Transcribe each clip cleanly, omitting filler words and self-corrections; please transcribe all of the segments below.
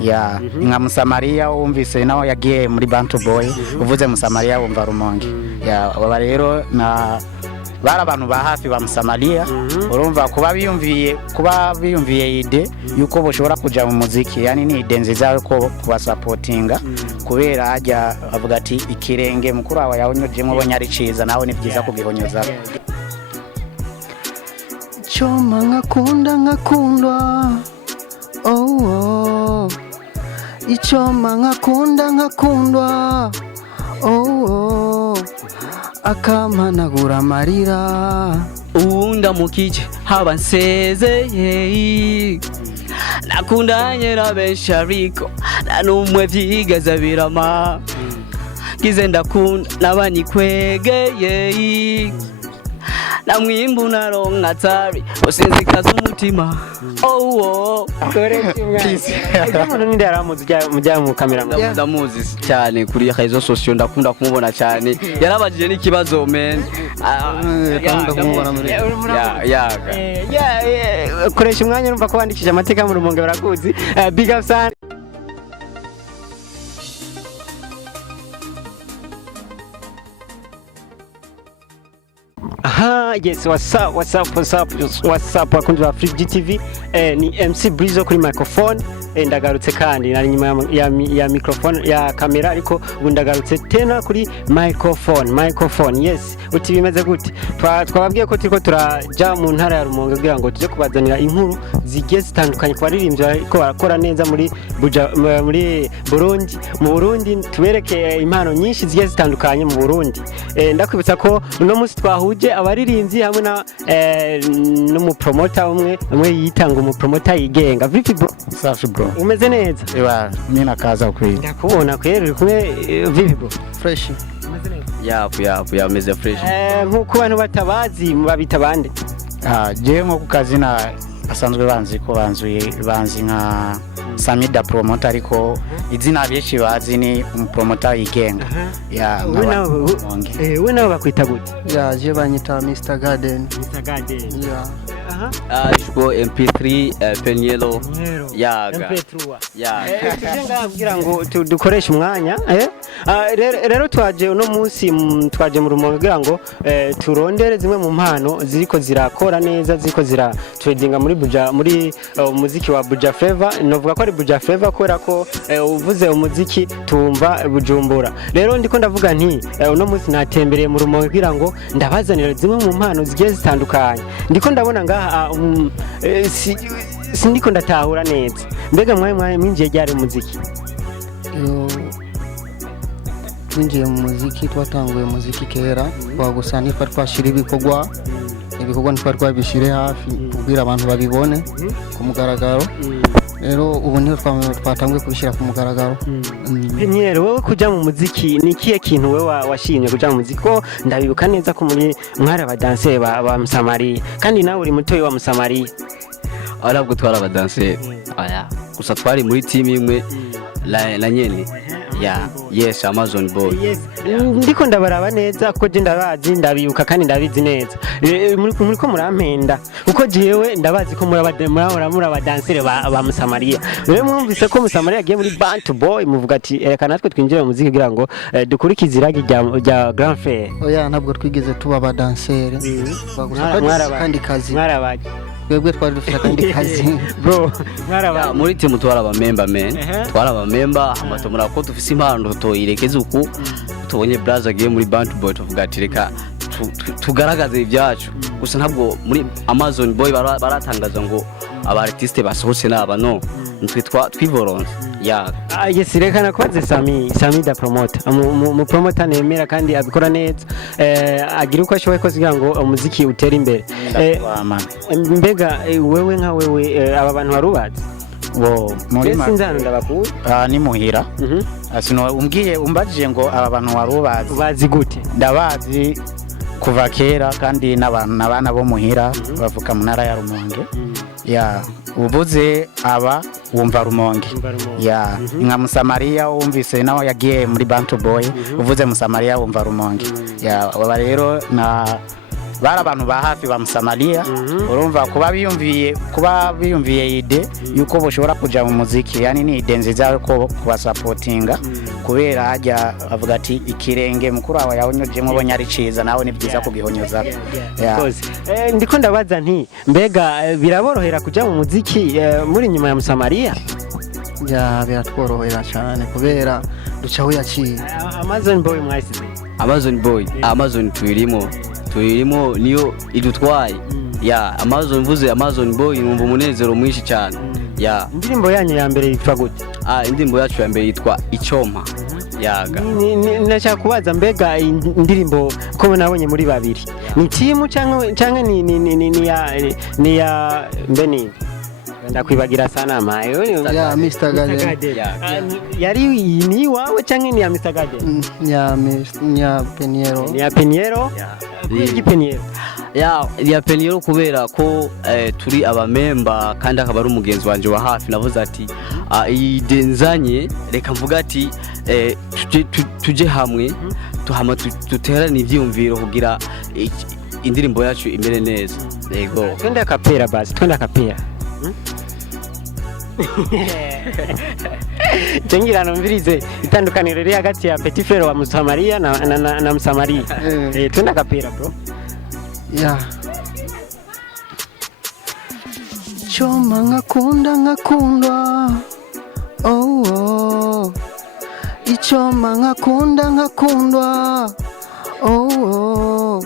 ya nka Musamariya wumvise naho yagiye muri Bantu Boy uvuze Musamariya wumva Rumonge ya baba rero na bara abantu ba hafi ba Musamariya urumva kuba biyumviye ide yuko boshobora kuja mu muziki yani ni ide nziza ko kuba supportinga kubera ajya avuga ati ikirenge mukuru wawe yawonyojemo bonyari ciza naho ni byiza kubihonyoza Choma ngakundwa oh Ichoma ngakundwa oh akamanagura marira uwunda mukije haba nsezeye nakundanye na benshi ariko nta numwe vyigeze birama gize ndakunda n'abanyikwegeye namwimbu naronka tari usinzikaza umutima oh ninde yaramuzi mujya mu kamera ndamuzi cyane kuri réseaux sociaux ndakunda kumubona cyane yarabajije n'ikibazo men koresha umwanya urumva ko wandikije amateka mu Rumonge barakuzi big up son. Yes, what's up wakunzi wa Free GTV ni MC Brizo kuri microphone ndagarutse kandi nari nyuma ya microphone ya kamera ariko ubu ndagarutse tena kuri microphone yes uti bimeze gute twababwiye ko turiko turaja mu ntara ya Rumonge kugira ngo tuje kubazanira inkuru zigiye zitandukanye ku baririmbyi ariko barakora neza muri Burundi mu Burundi tubereke impano nyinshi zigiye zitandukanye mu Burundi ndakwibutsa ko uno munsi twahuje abaririmbyi hamwe na n'umupromoter umwe yitanga umupromoter yigenga vipi bro safi bro umeze neza eba mina kaza kweli ndakubona kweli kumwe vipi bro fresh umeze neza yapu yameze fresh nkuko abantu batabazi babita bande je nko kukazina asanzwe banzi nka Samida promoter ariko izina benshi bazi ni umupromoter yigenga ya we nawe bakwita gute ya je banyita Mr Garden ya Shbo MP3 Penyelo yaga MP3 ya kugira ngo dukoreshe umwanya rero twaje uno munsi twaje mu Rumonge kugira ngo turondere zimwe mu mpano ziriko zirakora neza ziriko zira tradinga muri umuziki wa Buja Flavor novuga ko ari Buja Flavor kubera ko uvuze umuziki tumva Bujumbura rero ndiko ndavuga nti uno munsi natembereye mu Rumonge kugira ngo ndabazanira zimwe mu mpano zigiye zitandukanye ndiko ndabona ngaha sindiko ndatahura neza mbega mwinjiye ryari muziki twinjiye mu muziki twatanguye muziki kera twagusa nifa twashira ibikorwa ntitwari twabishire hafi kubwira abantu babibone ku mugaragaro rero ubu niho twatanguye kubishyira ku mugaragaro Penyero wowe kuja mu muziki ni kiye kintu wewe washimye kuja mu muziki ko ndabibuka neza ko muri mwari abadanse ba Musamariya kandi nawe uri mutoyi wa Musamariya arabwo twara abadanse aya gusa twari muri team imwe la nyene ya yes Amazon Boy ndiko ndabaraba neza kuko je ndabazi ndabibuka kandi ndabizi neza muri ko murampenda kuko jewe ndabazi ko muri abadansere ba Musamariya rero mwumvise ko Musamariya agiye muri Bantu Boy muvuga ati reka natwe twinjire mu muziki kugira ngo dukurikize iragi rya Grand Frère oya ntabwo twigeze tuba abadansere kandi kazi mwarabaje twebwe twari dufite kandi kazi bro mwarabaje muri team twara aba member men twara aba member amatomura ko dufise impano toyirekeze uku tubonye Blaza agiye muri Bantu Boy tuvuga ati reka tugaragaze ibyacu gusa ntabwo muri Amazon Boy baratangaza ngo aba artiste basohotse naba no twivoronse ya yes reka nakwaze Sami da promoter mu promoter nemera kandi abikora neza agira uko ashoboye ko kugira ngo umuziki utere imbere mbega wewe nka wewe aba bantu barubatse muri sinzano ndabakuye ni muhira asino umbajije ngo aba bantu warubazi bazi gute ndabazi kuva kera kandi n'abana bo muhira bavuka mu ntara ya Rumonge ya ubuze aba wumva Rumonge ya nka Musamariya wumvise naho yagiye muri Bantu Boy uvuze Musamariya wumva Rumonge ya baba rero na bari abantu ba hafi bamusamaria urumva kuba biyumviye ide yuko boshobora kuja mu muziki yani ni ide nziza ko kubasupportinga kubera hajya avuga ati ikirenge mukuru wawe yahonyojemo bonye ari ciza nawe ni byiza kugihonyoza ndiko ndabaza nti mbega biraborohera kuja mu muziki muri nyuma ya Musamaria ya biratworohera cyane kubera ducaho yaciye Amazon Boy mwasize Amazon tuyirimo niyo idutwaye ya Amazon Boy numva umunezero mwinshi cyane ya indirimbo yanyu ya mbere yitwa gute indirimbo yacu ya mbere yitwa Icyoma yaga nashaka kubaza mbega indirimbo ko nabonye muri babiri ni timu cyangwa ni ya Beni ndakwibagira sana mayo ya Mr. Gade yari ni wawe cyangwa ni ya Mr. Gade ya Peniero ni ya Peniero ni Peniero ya Peniero kubera ko turi abamemba kandi akaba ari umugenzi wanje wa hafi navuze ati idenzanye reka mvuga ati tuje hamwe tuhama duterane ivyumviro kugira indirimbo yacu imere neza yego twende akapera basi twende akapera Jengira numvirize itandukaniro riri hagati ya Petit Frere wa Musamaria na Musamaria twende akapera bro ya Choma ngakundwa oh Ichoma ngakundwa oh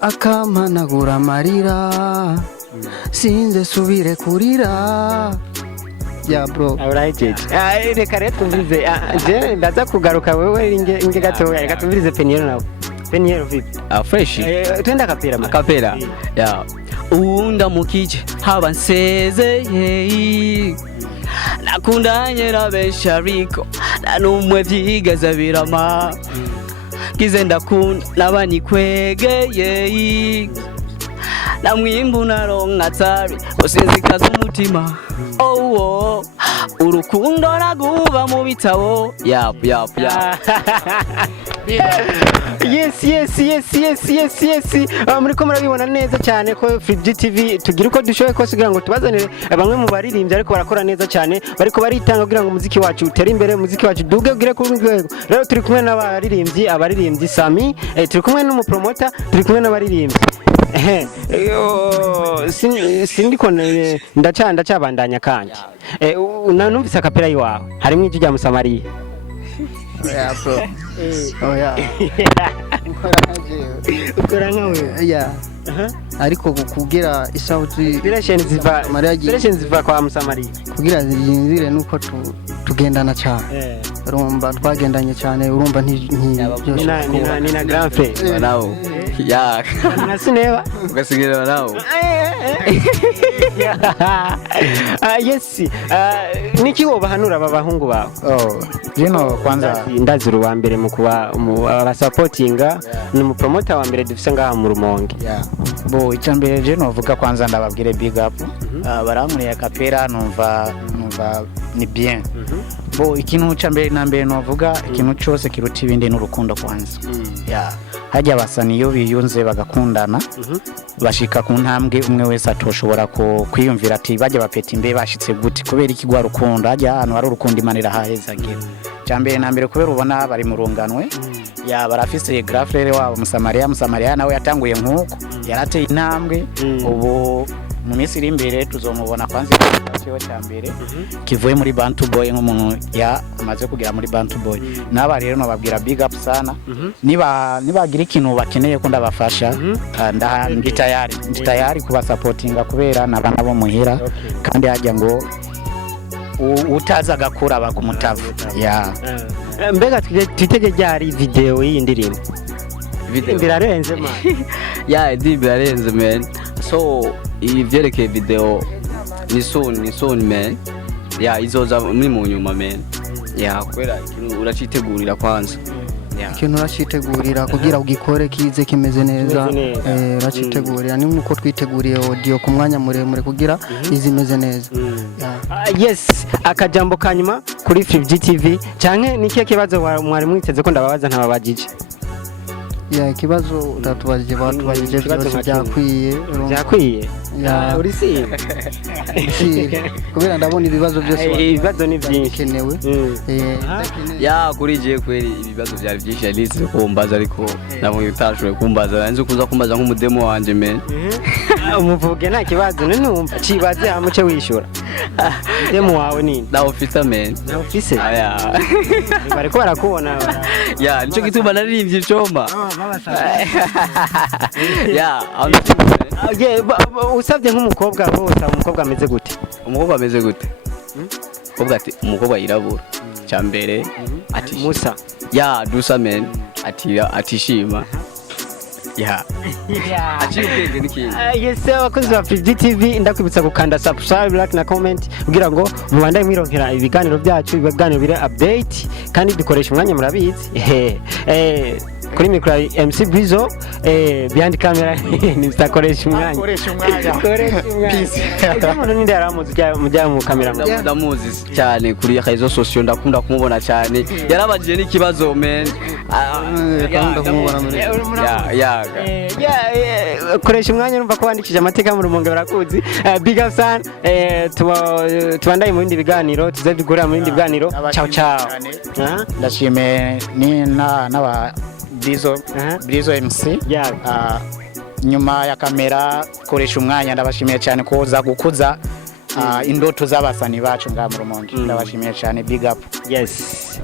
akamanagura amarira sinze subire kurira ya bro alright reka rero tumvirize je ndaza kugaruka wewe inge gatoya reka tumvirize Peniero nawe Peniero vipi fresh twende akapera ya unda mukije haba nsezeye nakundanye na benshi ariko na numwe vyigeze birama kize ndakunda n'abanyikwegeye namwimbu naronka tsari usinzikaza umutima urukundo naguba mu bitabo yap yes muriko murabibona neza cyane ko Free TV tugira uko dushoboye kose kugira ngo tubazanire bamwe mu baririmbyi ariko barakora neza cyane bariko baritanga kugira ngo umuziki wacu utere imbere umuziki wacu duge ugire ku rwego rero turi kumwe n'abaririmbyi Sami turi kumwe n'umupromota turi kumwe n'abaririmbyi sindiko ndacabandanya kandi numvise akapera yiwawe harimo ijwi rya Musamaria ya bro ya ukora nkawe ya ariko kugira isauti inspiration ziva kwa Musamaria kugira zinzire nuko tugendana cyane urumva twagendanye cyane urumva ni na grand frère nawo ya nasineba ugasigira nawo yes niki wobahanura abahungu bawe kwanza ndazira wa mbere mu kuba abasupportinga ni umupromoter wa mbere dufise ngaha mu Rumonge bo icyambere je novuga kwanza ndababwire big up baramuriye akapera numva ni bien bo ikintu cyambere nambere novuga ikintu cyose kiruta ibindi n'urukundo kwanza hajya abasani iyo biyunze bagakundana bashika ku ntambwe umwe wese atoshobora kwiyumvira ati bajya bapeta imbe bashitse guti kubera ikigwa rukundo hajya ahantu hari urukundo imanira hahezagira cyambere nambere kubera ubona bari mu runganwe barafise grand frère wabo Musamaria nawe yatanguye nkuko yarateye intambwe ubu mu minsi iri imbere tuzomubona kwanza ikibazo cyambere kivuye muri Bantu Boy nk'umuntu amaze kugera muri Bantu Boy naba rero no babwira big up sana nibagira ikintu bakeneye ko ndabafasha ndi tayari kuba supportinga kubera nabana bo muhira kandi hajya ngo utaza gakura bagumutavu mbega twitege ryari video y'iyi ndirimbo birarenze man birarenze man so ivyerekeye video ni soon man izoza muri mu nyuma man kwera ikintu uracitegurira kwanza ikintu uracitegurira kugira ugikore kize kimeze neza uracitegurira ni nkuko twiteguriye audio ku mwanya muremure kugira izimeze neza yes akajambo kanyuma kuri Free TV cyane niki kibazo mwari mwiteze ko ndababaza ntababajije ya ikibazo utatubajije batubajije byose byakwiye ya uri si kubera ndabona ibibazo byose ibibazo ni byinshi kenewe ya kuri je kweli ibibazo byari byinshi Alice kumbaza ariko nabonye utashoboye kumbaza nzi kuza kumbaza nk'umudemo wanje men umuvuge nta kibazo numva cibaze amuce wishura demo wawe nini na officer men na officer aya bariko barakubona ya nico gituma naririmbye icoma ya usabye nk'umukobwa hose umukobwa ameze gute umukobwa ameze gute umukobwa ati umukobwa yirabura cyambere ati Musa ya dusa men atishima ya achibwenge nikindi yes abakozi ba FD TV ndakwibutsa gukanda subscribe like na comment kugira ngo mubandanye mwironkera ibiganiro byacu ibiganiro bire update kandi dukoresha umwanya murabizi kuri micro MC Brizo behind camera ni stakoresha umwanya peace umuntu ninde yaramuzi mujya mu camera ndamuzi cyane kuri rezo social ndakunda kumubona cyane yarabajije n'ikibazo men koresha umwanya numva ko wandikije amateka mu Rumonge barakuzi big up san tubandaye mu bindi biganiro tuzabigurira mu bindi biganiro ciao ciao ndashime ni n'aba Brizo MC nyuma ya kamera koresha umwanya ndabashimiye cyane ko za gukuza indoto z'abasani bacu nga mu Rumonge ndabashimiye cyane big up yes